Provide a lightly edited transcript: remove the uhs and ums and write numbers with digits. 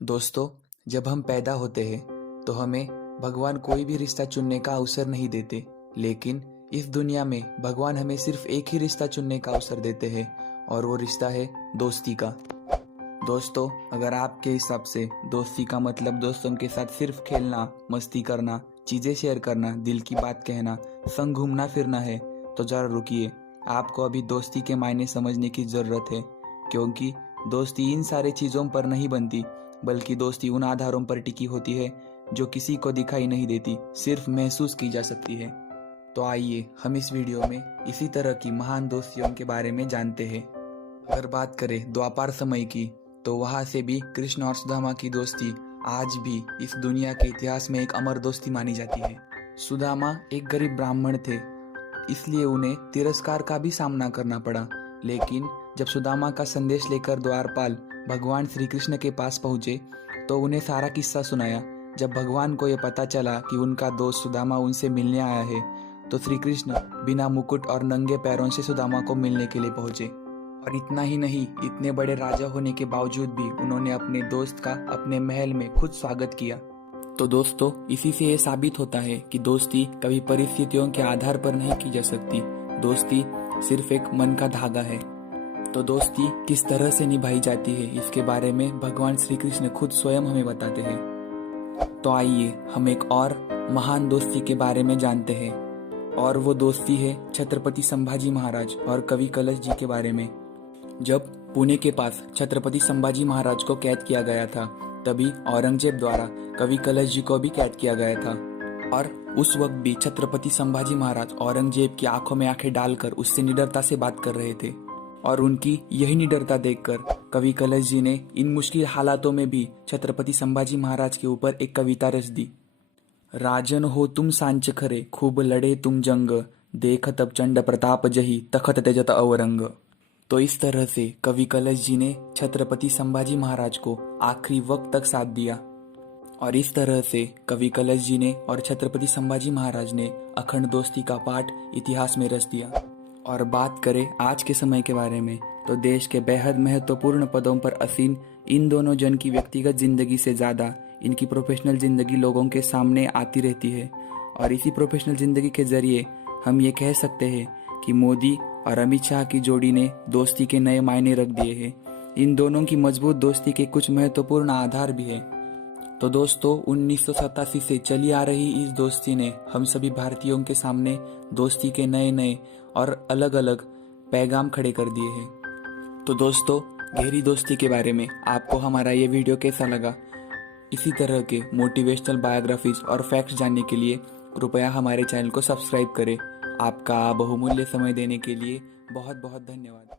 दोस्तों, जब हम पैदा होते हैं तो हमें भगवान कोई भी रिश्ता चुनने का अवसर नहीं देते, लेकिन इस दुनिया में भगवान हमें सिर्फ एक ही रिश्ता चुनने का अवसर देते हैं और वो रिश्ता है दोस्ती का। दोस्तों, अगर आपके हिसाब से दोस्ती का मतलब दोस्तों के साथ सिर्फ खेलना, मस्ती करना, चीज़ें शेयर करना, दिल की बात कहना, संग घूमना फिरना है, तो जरा रुकिए। आपको अभी दोस्ती के मायने समझने की ज़रूरत है, क्योंकि दोस्ती इन सारे चीज़ों पर नहीं बनती, बल्कि दोस्ती उन आधारों पर टिकी होती है जो किसी को दिखाई नहीं देती, सिर्फ महसूस की जा सकती है। तो आइए हम इस वीडियो में इसी तरह की महान दोस्तियों के बारे में जानते हैं। अगर बात करें द्वापर समय की, तो वहाँ से भी कृष्ण और सुदामा की दोस्ती आज भी इस दुनिया के इतिहास में एक अमर दोस्ती मानी जाती है। सुदामा एक गरीब ब्राह्मण थे, इसलिए उन्हें तिरस्कार का भी सामना करना पड़ा। लेकिन जब सुदामा का संदेश लेकर द्वारपाल भगवान श्री कृष्ण के पास पहुंचे तो उन्हें सारा किस्सा सुनाया। जब भगवान को यह पता चला कि उनका दोस्त सुदामा उनसे मिलने आया है, तो श्री कृष्ण बिना मुकुट और नंगे पैरों से सुदामा को मिलने के लिए पहुंचे। और इतना ही नहीं, इतने बड़े राजा होने के बावजूद भी उन्होंने अपने दोस्त का अपने महल में खुद स्वागत किया। तो दोस्तों, इसी से ये साबित होता है कि दोस्ती कभी परिस्थितियों के आधार पर नहीं की जा सकती। दोस्ती सिर्फ एक मन का धागा है। तो दोस्ती किस तरह से निभाई जाती है, इसके बारे में भगवान श्री कृष्ण खुद स्वयं हमें बताते हैं। तो आइए हम एक और महान दोस्ती के बारे में जानते हैं, और वो दोस्ती है छत्रपति संभाजी महाराज और कवि कलश जी के बारे में। जब पुणे के पास छत्रपति संभाजी महाराज को कैद किया गया था, तभी औरंगजेब द्वारा कवि कलश जी को भी कैद किया गया था। और उस वक्त भी छत्रपति संभाजी महाराज औरंगजेब की आंखों में आंखें डालकर उससे निडरता से बात कर रहे थे। और उनकी यही निडरता देखकर कवि कलश जी ने इन मुश्किल हालातों में भी छत्रपति संभाजी महाराज के ऊपर एक कविता रच दी। राजन हो तुम सांच खरे, खूब लड़े तुम जंग, देख तब चंड प्रताप जही, तखत तेजत अवरंग। तो इस तरह से कवि कलश जी ने छत्रपति संभाजी महाराज को आखिरी वक्त तक साथ दिया। और इस तरह से कवि कलश जी ने और छत्रपति संभाजी महाराज ने अखंड दोस्ती का पाठ इतिहास में रच दिया। और बात करें आज के समय के बारे में, तो देश के बेहद महत्वपूर्ण पदों पर आसीन इन दोनों जन की व्यक्तिगत जिंदगी से ज़्यादा इनकी प्रोफेशनल जिंदगी लोगों के सामने आती रहती है। और इसी प्रोफेशनल जिंदगी के जरिए हम ये कह सकते हैं कि मोदी और अमित शाह की जोड़ी ने दोस्ती के नए मायने रख दिए हैं। इन दोनों की मजबूत दोस्ती के कुछ महत्वपूर्ण आधार भी है। तो दोस्तों, 1987 से चली आ रही इस दोस्ती ने हम सभी भारतीयों के सामने दोस्ती के नए नए और अलग अलग पैगाम खड़े कर दिए हैं। तो दोस्तों, गहरी दोस्ती के बारे में आपको हमारा ये वीडियो कैसा लगा? इसी तरह के मोटिवेशनल बायोग्राफीज और फैक्ट्स जानने के लिए कृपया हमारे चैनल को सब्सक्राइब करें। आपका बहुमूल्य समय देने के लिए बहुत बहुत धन्यवाद।